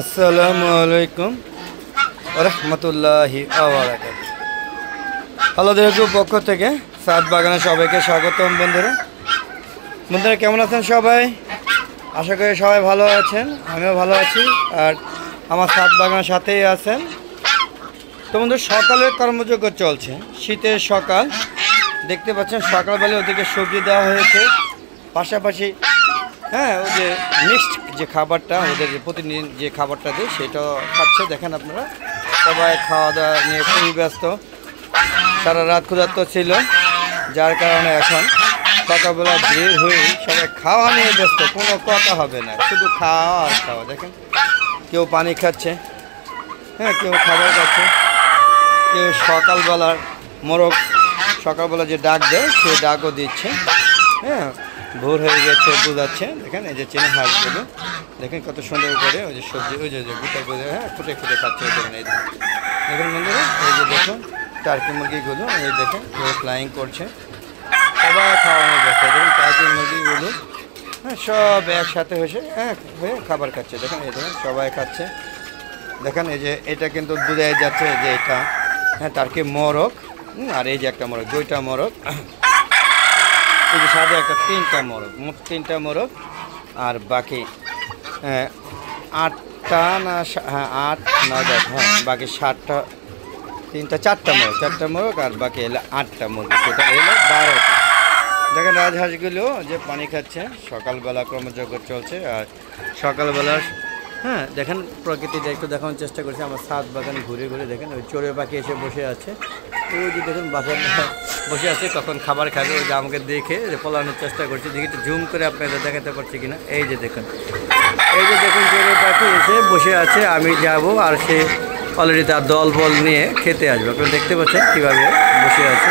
আসসালামু আলাইকুম রহমতুল্লাহি আবরাকাতুহু। আল্লাহদের পক্ষ থেকে সাদ বাগানে সবাইকে স্বাগতম। বন্ধুরা কেমন আছেন সবাই? আশা করি সবাই ভালো আছেন, আমিও ভালো আছি। আর আমার সাদ বাগানের সাথেই আছেন। তো বন্ধু, সকালের কর্মযজ্ঞ চলছে, শীতের সকাল দেখতে পাচ্ছেন। সকালবেলা ওদেরকে সবজি দেওয়া হয়েছে, পাশাপাশি ওই যে মিক্সড যে খাবারটা, ওদের যে প্রতিদিন যে খাবারটা দেয় সেটাও খাচ্ছে। দেখেন আপনারা, সবাই খাওয়া দাওয়া নিয়ে খুবই ব্যস্ত। সারা রাত ক্ষুধার্ত ছিল, যার কারণে এখন সকালবেলা বের হয়ে সবাই খাওয়া নিয়ে ব্যস্ত। কোনো কথা হবে না, শুধু খাওয়া আর খাওয়া। দেখেন, কেউ পানি খাচ্ছে, কেউ খাবার খাচ্ছে, কেউ সকালবেলার মোরগ, সকালবেলা যে ডাক দেয় সেই ডাকও দিচ্ছে। ভোর হয়ে গেছে বোঝাচ্ছে। দেখেন এই যে চেনে হাঁসগুলো, দেখেন কত সুন্দর করে ওই যে সবজি, ওই যে গুটা করে ফুটে ফুটে খাচ্ছে। এই দেখেন বন্ধুরা, এই যে দেখুন টার্কি মুরগিগুলো, এই দেখেন ফ্লাইং করছে, সবাই খাওয়ানো যাচ্ছে। দেখুন টার্কি মুরগিগুলো সব একসাথে হয়ে খাবার খাচ্ছে। দেখেন এই দেখেন সবাই খাচ্ছে। দেখেন এই যে এটা কিন্তু বোঝাই যাচ্ছে যে এটা টার্কি মোরগ। আর এই যে একটা মোরগ, দুইটা মোরগ, এই যে সাথে একটা তিনটা মোরগ, মোট তিনটা মোরগ। আর বাকি 8টা না 8 না 10, বাকি 7টা, চারটা মোরগ আর বাকি এলো 8টা মুরগি, টোটাল এলো 12টা। দেখেন রাজহাঁসগুলো যে পানি খাচ্ছে, সকালবেলা কর্মযজ্ঞ চলছে। আর সকালবেলা দেখেন প্রকৃতিটা একটু দেখানোর চেষ্টা করছে। আমার ছাদ বাগান ঘুরে ঘুরে দেখেন ওই চড়ুই পাখি এসে বসে আছে। ওই যে দেখুন বাসার বসে আছে, কখন খাবার খাবে ওই যে আমাকে দেখে পলানোর চেষ্টা করছে। দেখি একটু জুম করে আপনাদের দেখাতে পারছি কিনা। এই যে দেখুন চড়ুই পাখি এসে বসে আছে, আমি যাব আর সে অলরেডি তার দল বল নিয়ে খেতে আসবে। আপনারা দেখতে পাচ্ছেন কীভাবে বসে আছে।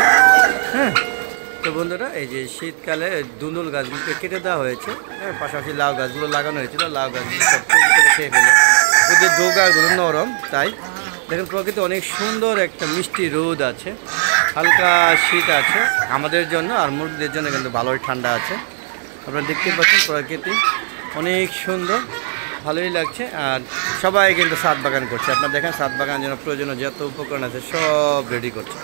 তো বন্ধুরা, এই যে শীতকালে দুন্দুল গাছগুলোকে কেটে দেওয়া হয়েছে, পাশাপাশি লাউ গাছগুলো লাগানো হয়েছিল। লাউ গাছগুলো সব খেয়ে ফেলে, ওদের ডোগাগুলো নরম। তাই দেখেন প্রকৃতি অনেক সুন্দর, একটা মিষ্টি রোদ আছে, হালকা শীত আছে আমাদের জন্য, আর মুরগিদের জন্য কিন্তু ভালোই ঠান্ডা আছে। আপনারা দেখতে পাচ্ছেন প্রকৃতি অনেক সুন্দর, ভালোই লাগছে। আর সবাই কিন্তু ছাদ বাগান করছে। আপনারা দেখেন ছাদ বাগান জন্য প্রয়োজনীয় যত উপকরণ আছে সব রেডি করছে।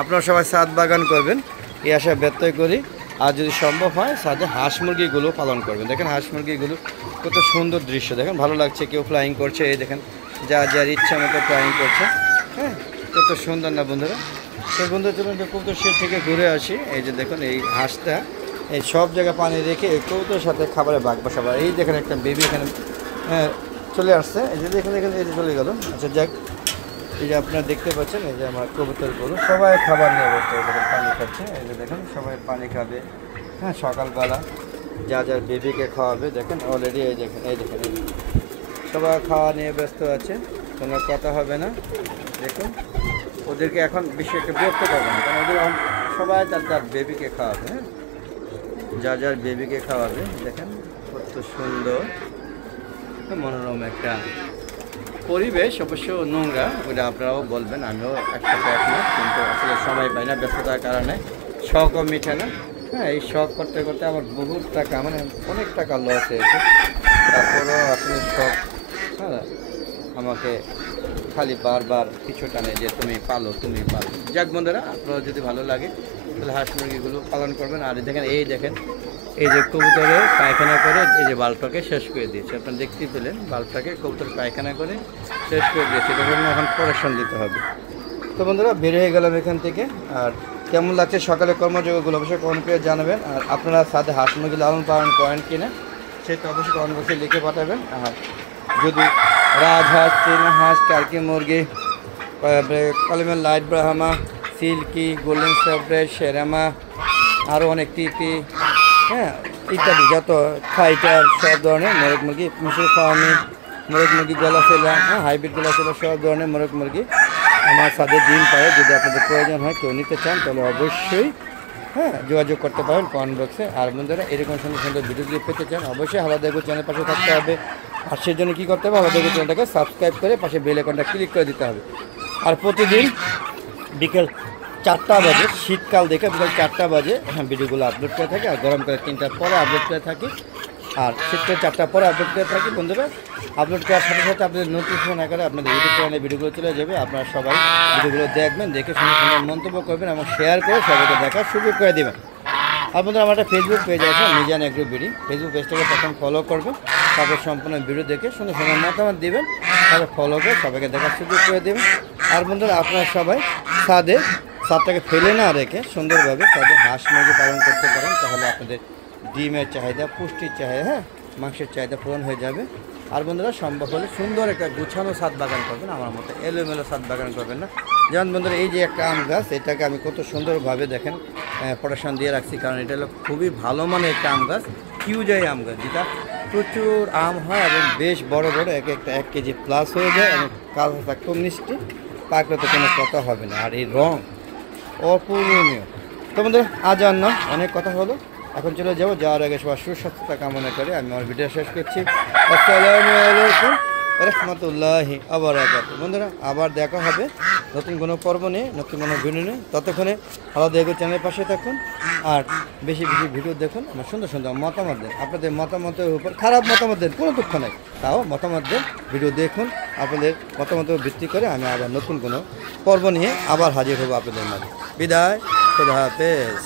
আপনারা সবাই ছাদ বাগান করবেন, এই আশা ব্যক্ত করি। আর যদি সম্ভব হয় সাথে হাঁস মুরগিগুলো পালন করবেন। দেখেন হাঁস মুরগিগুলো কত সুন্দর দৃশ্য, দেখেন ভালো লাগছে। কেউ ফ্লাইং করছে, এই দেখেন যার ইচ্ছা মতো ফ্লাইং করছে। কত সুন্দর না বন্ধুরা? তো বন্ধু চলুন কবুতর শেড থেকে ঘুরে আসি। এই যে দেখুন এই হাঁসটা এই সব জায়গায় পানি রেখে এই কবুতরের সাথে খাবারে ভাগ বসাবার। এই দেখেন একটা বেবি এখানে চলে আসছে, এই যে দেখেন এই যে চলে গেল। আচ্ছা যাক, এই যে আপনারা দেখতে পাচ্ছেন এই যে আমার কবুতরগুলো সবাই খাবার নিয়ে বসছে, দেখেন পানি খাচ্ছে। এই যে দেখেন সবাই পানি খাবে, সকালবেলা যার বেবিকে খাওয়াবে। দেখেন অলরেডি এই দেখেন সবাই খাওয়া নিয়ে ব্যস্ত আছে, কোনো কথা হবে না। দেখুন ওদেরকে এখন বেশি একটা বিরক্ত করবে না, কারণ ওদের সবাই তার বেবিকে খাওয়াবে। যার বেবিকে খাওয়াবে। দেখেন কত সুন্দর মনোরম একটা পরিবেশ। অবশ্য নোংরা, ওটা আপনারাও বলবেন, আমিও একটা একমত, কিন্তু আসলে সময় পাই না ব্যস্ততার কারণে, শখও মিঠে না। এই শখ করতে করতে আমার বহুত টাকা, মানে অনেক টাকা লস হয়েছে। তারপরেও আসলে শখ আমাকে খালি বারবার কিছু টানে যে তুমি পালো। যাক বন্ধুরা, আপনারা যদি ভালো লাগে তাহলে হাঁস মুরগিগুলো পালন করবেন। আর দেখেন এই যে কবুতরে পায়খানা করে এই যে বাল্বটাকে শেষ করে দিয়েছে। আপনারা দেখতেই পেলেন বাল্বটাকে কবুতর পায়খানা করে শেষ করে দিয়েছে। এটা জন্য এখন কারেকশন দিতে হবে। তো বন্ধুরা বের হয়ে গেলাম এখান থেকে। আর কেমন লাগছে সকালে কর্মযোগ্যগুলো অবশ্যই কমেন্ট করে জানাবেন। আর আপনারা সাথে হাঁস মুরগি লালন পালন করেন কিনা সেটা অবশ্যই কমেন্ট বক্সে লিখে পাঠাবেন। আর যদি রাজহাঁস, চীনা হাঁস, টার্কি মুরগি, কলমের light Brahma, silky, golden sebright, serama, আরও অনেক টিপি, ইত্যাদি যত ফাইটার সব ধরনের মোরগ মুরগি, মিশর ফার্মি মোরগ মুরগি, গলাফেলা, হাইব্রিড গলাফেলা, সব ধরনের মোরগ মুরগি আমার সাথে ডিম পায়। যদি আপনাদের প্রয়োজন হয়, কেউ নিতে চান, তাহলে অবশ্যই যোগাযোগ করতে পারেন কমেন্ট বক্সে। আর বন্ধুরা এরকম সুন্দর সুন্দর ভিডিওগুলি পেতে চান, অবশ্যই হালাদা এগো চ্যানেল পাশে থাকতে হবে। আর সেই জন্য কী করতে হবে, হালাদা এগো চ্যানেলটাকে সাবস্ক্রাইব করে পাশে বেল আইকনটা ক্লিক করে দিতে হবে। আর প্রতিদিন বিকেল 4টা বাজে, শীতকাল দেখে বিকেল 4টা বাজে ভিডিওগুলো আপলোড করে থাকি। আর গরমকালে 3টার পরে আপলোড করে থাকি। আর শীতকালে 4টার পরে আপলোড করে থাকি বন্ধুরা। আপলোড করার সাথে সাথে আপনাদের নোটিফিকেশন আকারে আপনাদের ইউটিউব চ্যানেলে ভিডিওগুলো চলে যাবে। আপনারা সবাই ভিডিওগুলো দেখবেন, দেখে সুন্দর সুন্দর মন্তব্য করবেন এবং শেয়ার করে সবাইকে দেখার সুযোগ করে দেবেন। আর বন্ধুরা আমার একটা ফেসবুক পেজ আছে মিজান এগ্রো বিডি, ফেসবুক পেজটাকে তখন ফলো করবেন, তারপর সম্পূর্ণ ভিডিও দেখে সুন্দর সুন্দর মতামত দেবেন, তারপর ফলো করে সবাইকে দেখার সুযোগ করে দেবেন। আর বন্ধুরা আপনারা সবাই ছাদটাকে ফেলে না রেখে সুন্দরভাবে ছাদে হাঁস মুরগি পালন করতে পারেন, তাহলে আপনাদের ডিমের চাহিদা, পুষ্টির চাহিদা, হ্যাঁ মাংসের চাহিদা পূরণ হয়ে যাবে। আর বন্ধুরা সম্ভব হলে সুন্দর একটা গুছানো ছাদ বাগান করবেন, আমার মতো এলোমেলো ছাদ বাগান করবেন না। যেমন বন্ধুরা এই যে একটা আম গাছ, এটাকে আমি কত সুন্দরভাবে দেখেন প্রোটেকশন দিয়ে রাখছি, কারণ এটা হলো খুবই ভালো মানের একটা আম গাছ, কিউজাই আম গাছ, যেটা প্রচুর আম হয় এবং বেশ বড় বড়, এক একটা 1 কেজি প্লাস হয়ে যায় এবং কালারটা খুব মিষ্টি, পাকলে তো কোনো কথা হবে না। আর এই রং অপূরণীয়। তো বন্ধুরা আজ আর না, অনেক কথা হলো, এখন চলে যাবো, যাওয়ার আগে সবার সুস্বাস্থ্যতা কামনা করে আমি আমার ভিডিও শেষ করছি। আসসালামু আলাইকুম রহমতুল্লাহি আবরাকাতুহু। বন্ধুরা আবার দেখা হবে নতুন কোনো পর্ব নিয়ে, নতুন কোনো ভিডিও নিয়ে। ততক্ষণে আলাদা এগো চ্যানেলের পাশে থাকুন আর বেশি বেশি ভিডিও দেখুন, আমার সুন্দর সুন্দর মতামত দেন। আপনাদের মতামতের উপর খারাপ মতামত দেন, কোনো দুঃখ নেই, তাও মতামত দেন, ভিডিও দেখুন। আপনাদের মতামতের ভিত্তি করে আমি আবার নতুন কোনো পর্ব নিয়ে আবার হাজির হবো আপনাদের মাঝে। বিদায়, খোদা হাফেজ।